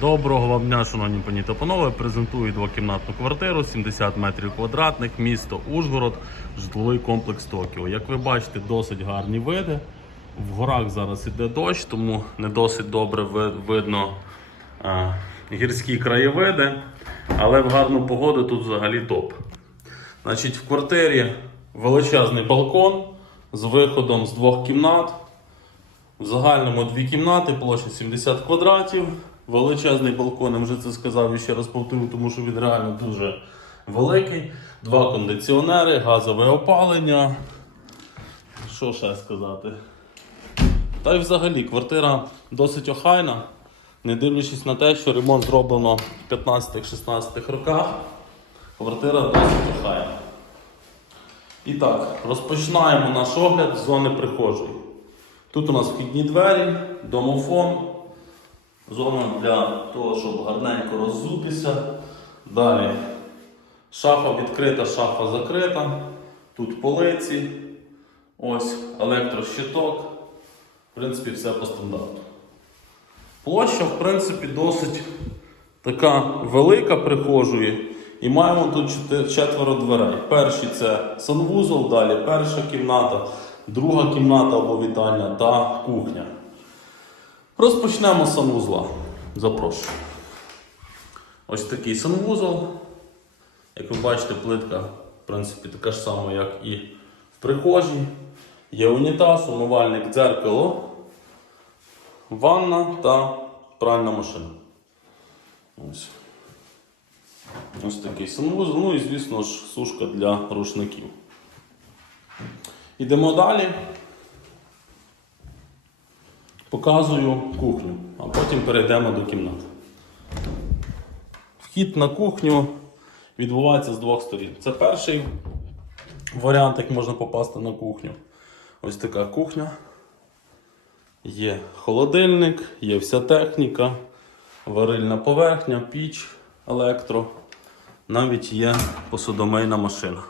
Доброго вам дня, шановні пані та панове. Презентую двокімнатну квартиру, 70 метрів квадратних, місто Ужгород, житловий комплекс Токіо. Як ви бачите, досить гарні види. В горах зараз іде дощ, тому не досить добре видно е, гірські краєвиди, але в гарну погоду тут взагалі топ. Значить, в квартирі величезний балкон з виходом з двох кімнат. В загальному дві кімнати, площа 70 квадратів. Величезний балкон, я вже це сказав і ще раз повторю, тому що він реально дуже великий. Два кондиціонери, газове опалення. Що ще сказати? Та й взагалі квартира досить охайна, не дивлячись на те, що ремонт зроблено в 15-16 роках. Квартира досить охайна. І так, розпочинаємо наш огляд з зони прихожої. Тут у нас вхідні двері, домофон, зона для того, щоб гарненько роззутися. Далі шафа відкрита, шафа закрита. Тут полиці, ось електрощиток. В принципі, все по стандарту. Площа, в принципі, досить така велика прихожої. І маємо тут четверо дверей. Перші це санвузол, далі перша кімната, друга кімната або вітальня та кухня. Розпочнемо з санвузла. Запрошую. Ось такий санвузол. Як ви бачите, плитка, в принципі, така ж сама, як і в прихожій. Є унітаз, умивальник, дзеркало, ванна та пральна машина. Ось. Ось такий санвузол. Ну і, звісно ж, сушка для рушників. Йдемо далі. Показую кухню, а потім перейдемо до кімнат. Вхід на кухню відбувається з двох сторін. Це перший варіант, як можна попасти на кухню. Ось така кухня. Є холодильник, є вся техніка, варильна поверхня, піч, електро. Навіть є посудомийна машина.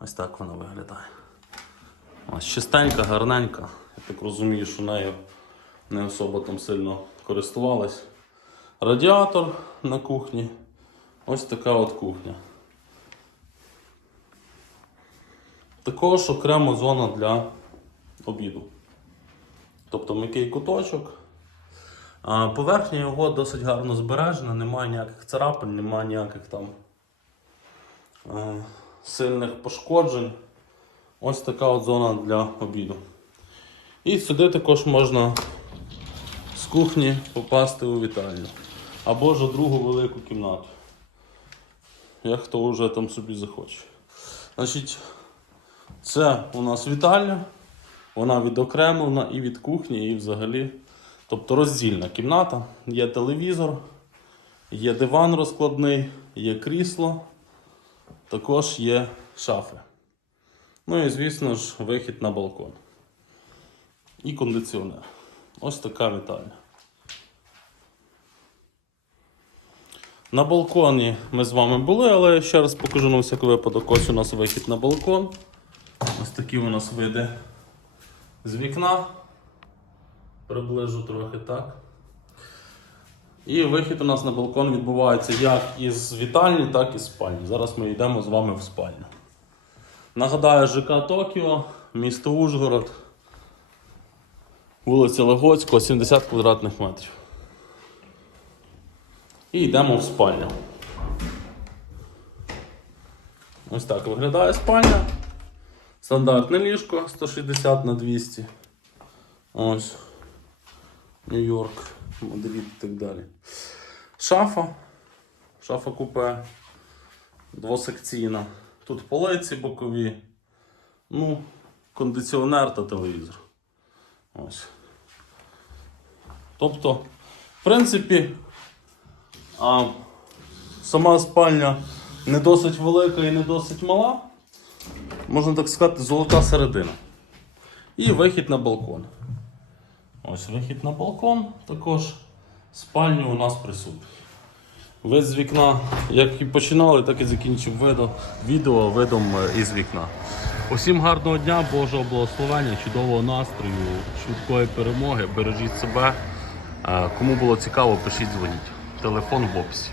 Ось так вона виглядає. Ось чистенька, гарненька. Я так розумію, що нею не особо там сильно користувались. Радіатор на кухні. Ось така от кухня. Також окремо зона для обіду. Тобто м'який куточок. Поверхня його досить гарно збережена, немає ніяких царапин, немає ніяких там е, сильних пошкоджень. Ось така от зона для обіду. І сюди також можна кухні попасти у вітальню. Або ж у другу велику кімнату. Як хто вже там собі захоче. Значить, це у нас вітальня. Вона відокремлена і від кухні, і взагалі. Тобто роздільна кімната. Є телевізор, є диван розкладний, є крісло, також є шафи. Ну і, звісно ж, вихід на балкон. І кондиціонер. Ось така вітальня. На балконі ми з вами були, але я ще раз покажу на всякий випадок. Ось у нас вихід на балкон. Ось такі у нас види з вікна. Приближу трохи так. І вихід у нас на балкон відбувається як із вітальні, так і з спальні. Зараз ми йдемо з вами в спальню. Нагадаю, ЖК Токіо, місто Ужгород, вулиця Легоцького, 70 квадратних метрів. І йдемо в спальню. Ось так виглядає спальня. Стандартне ліжко 160 на 200. Ось. Нью-Йорк, Мадрид і так далі. Шафа. Шафа купе. Двосекційна. Тут полиці бокові. Ну, кондиціонер та телевізор. Ось. Тобто, в принципі, а, сама спальня не досить велика і не досить мала. Можна так сказати, золота середина. І вихід на балкон. Ось вихід на балкон, також спальня у нас присутня. Вид з вікна, як і починали, так і закінчив видо, відео видом е, із вікна. Усім гарного дня, Божого благословення, чудового настрою, швидкої перемоги. Бережіть себе Кому було цікаво, пишіть, дзвоніть. Телефон в описі.